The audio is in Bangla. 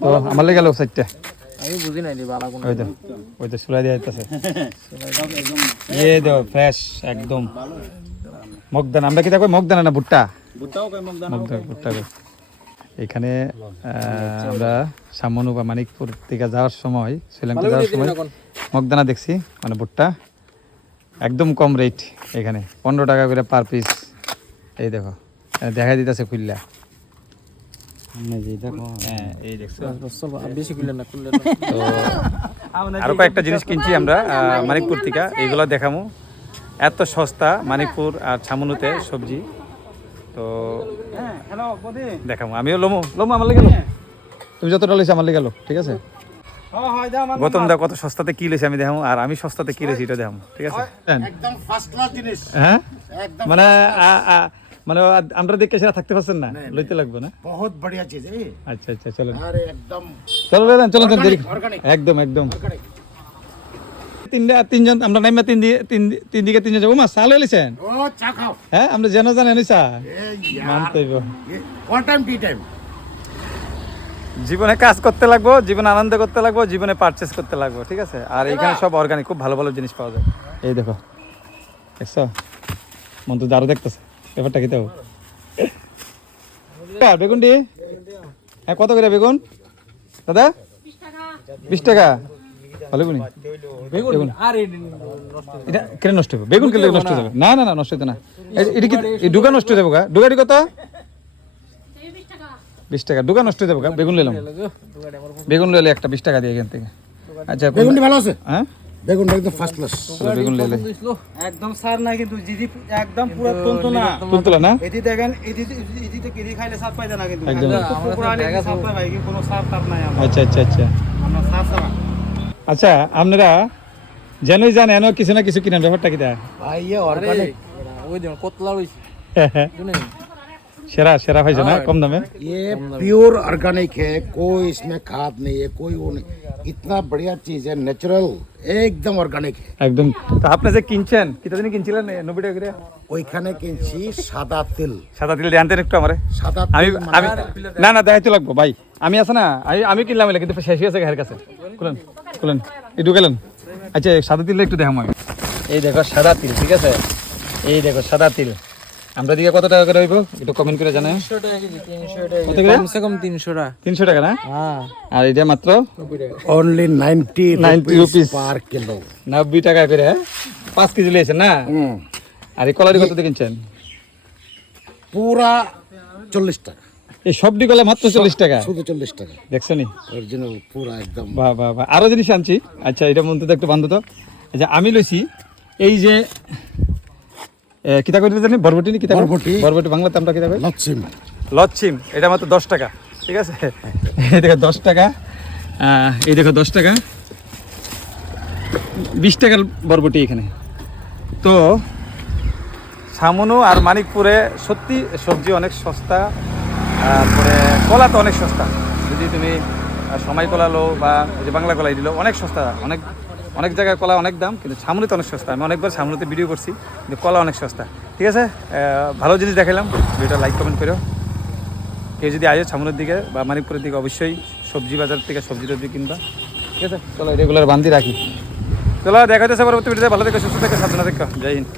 তো আমার লেগে গেল সাইডটা। আমি বুঝি নাই বালা কোন ওই তো ওই তো সুলাই দিয়ে যাইতেছে এ দো ফ্রেশ একদম। মগদানা আমরা কি দেখো মগদানা না ভুট্টা? মগদানা ভুট্টা এখানে আমরা সামনু বা মানিকপুর থেকে যাওয়ার সময় শ্রীলঙ্কা যাওয়ার সময় মগদানা দেখছি মানে ভুট্টা। একদম কম রেট এখানে পনেরো টাকা করে পার পিস এই দেখো এখানে দেখা দিতেছে খুললা হ্যাঁ এই দেখছ চল বেশি খুললেন না খুললেন তো আরও কয়েকটা জিনিস কিনছি আমরা মানিকপুর থেকে। এইগুলো দেখামো। এত সস্তা মানিকপুর আর ছামনুতে সবজি। তো দেখামো। আমিও লমো। লমো আমার লেগে। তুমি যতটা লইছো আমার লেগে ঠিক আছে? গৌতম দা কত সস্তাতে কি লেছে আমি দেখামো আর আমি সস্তাতে কি লেছি এটা দেখামো ঠিক আছে? একদম ফার্স্ট ক্লাস জিনিস। হ্যাঁ? মানে আ- আ- মানে আমরা দেখে সেটা থাকতে পারছেন না লইতে লাগবে না। বহুত বড়িয়া চিজ আচ্ছা আচ্ছা চলেন। আরে একদম চলো দাদা চলো একদম একদম। তিনটা তিনজন আমরা তিন তিনজন হ্যাঁ, জীবনে কাজ করতে লাগবো জীবনে আনন্দ করতে লাগবো জীবনে পারচেস করতে লাগবো ঠিক আছে? আর এখানে সব অর্গানিক খুব ভালো ভালো জিনিস পাওয়া যায়। এই দেখো দেখছ? মন তো দারু দেখতেছে। ব্যাপারটা খেতে হবে। বেগুন ডি হ্যাঁ কত করে বেগুন? দাদা? বিশ টাকা। ভালো গুনি বেগুন। এটা কেন নষ্ট হবে। বেগুন কেন নষ্ট যাবে। না না না নষ্ট হতে না। এটা কি ডুগা নষ্ট হয়ে যাবে গা? ডুগাটি কত? বিশ টাকা। ডুগা নষ্ট হয়ে যাবে গা? বেগুন নিলাম বেগুন লইলে একটা বিশ টাকা দিয়ে এখান থেকে। আচ্ছা বেগুন ভালো আছে? হ্যাঁ? বেগুনটা একদম ফার্স্ট ক্লাস বেগুন লেলে একদম না কিন্তু একদম পুরো না? এটি দেখেন এটি এটি তো খাইলে সাপ পাই না কিন্তু। একদম। সাপ পাই ভাই কোনো সাপ টাপ নাই আচ্ছা আচ্ছা আচ্ছা। আমরা সাপ আচ্ছা আপনারা জানোই জান এনো কিছু না কিছু কিনেন ব্যাপারটা কি দা ভাই ইয়ে অর্গানিক ওই কতলা রইছে শুনে সেরা সেরা পাইছো না কম দামে ये प्योर ऑर्गेनिक है कोई इसमें खाद नहीं है कोई वो नहीं इतना बढ़िया चीज है नेचुरल एकदम ऑर्गेनिक है একদম তো আপনি যে কিনছেন কিটা দিন কিনছিলেন এ, নব্বই টাকা করে ওইখানে কিনছি সাদা তিল সাদা দিলে জানতেন একটু আমারে সাদা আমি তিল আমি মানে না না দেখাইতে লাগবো ভাই আমি আছে না আমি আমি কিনলাম এলে কিন্তু শেষ হয়েছে ঘরের কাছে খুলেন খুলেন এই ঢুকেলেন আচ্ছা এই সাদা তিল একটু দেখাম আমি এই দেখো সাদা তিল ঠিক আছে এই দেখো সাদা তিল আমরা দিকে কত টাকা করে হইব? একটু কমেন্ট করে জানাই। 300 টাকা কি 300 টাকা কমসে কম 300 টাকা। 300 টাকা না? হ্যাঁ। আর এটা মাত্র? অনলি 90 90 রুপিস পার কিলো 90 টাকা করে হ্যাঁ? 5 কেজি লিয়েছেন না? আর এই কলারি কত কিনছেন? পুরা 40 টাকা। এই সব কলা মাত্র 40 টাকা? শুধু 40 টাকা। দেখছনি অরিজিনাল পুরা একদম। বাহ বাহ বাহ আরও জিনিস আনছি। আচ্ছা এটা মন তো একটু বান্ধব তো। আচ্ছা আমি লইছি এই যে কিতা করে জানি বরবটি নি কিতা বরবটি। বরবটি বাংলাতে আমরা কিতা কই? লচ্ছিম। লচ্ছিম এটা মাত্র দশ টাকা ঠিক আছে? এই দেখো দশ টাকা এই দেখো দশ টাকা। বিশ টাকার বরবটি এখানে। তো সামনো আর মানিকপুরে সত্যি সবজি অনেক সস্তা তারপরে কলা তো অনেক সস্তা। যদি তুমি সময় কলা লো বা যে বাংলা কলাই দিল অনেক সস্তা অনেক অনেক জায়গায় কলা অনেক দাম, কিন্তু সামনেতে অনেক সস্তা। আমি অনেকবার সামনেতে ভিডিও করছি, কিন্তু কলা অনেক সস্তা। ঠিক আছে? ভালো জিনিস দেখালাম। ভিডিওটা লাইক কমেন্ট করো কেউ যদি আয়ো সামনের দিকে বা মানিকপুরের দিকে, অবশ্যই সবজি বাজার থেকে সবজি টবজি কিনবা। ঠিক আছে? চলো রেগুলার বান্ধি রাখি। চলো দেখা যাচ্ছে পরবর্তী ভিডিওতে ভালো থেকে, সুস্থ থেকে, সাবধানে দেখো জয় হিন্দ।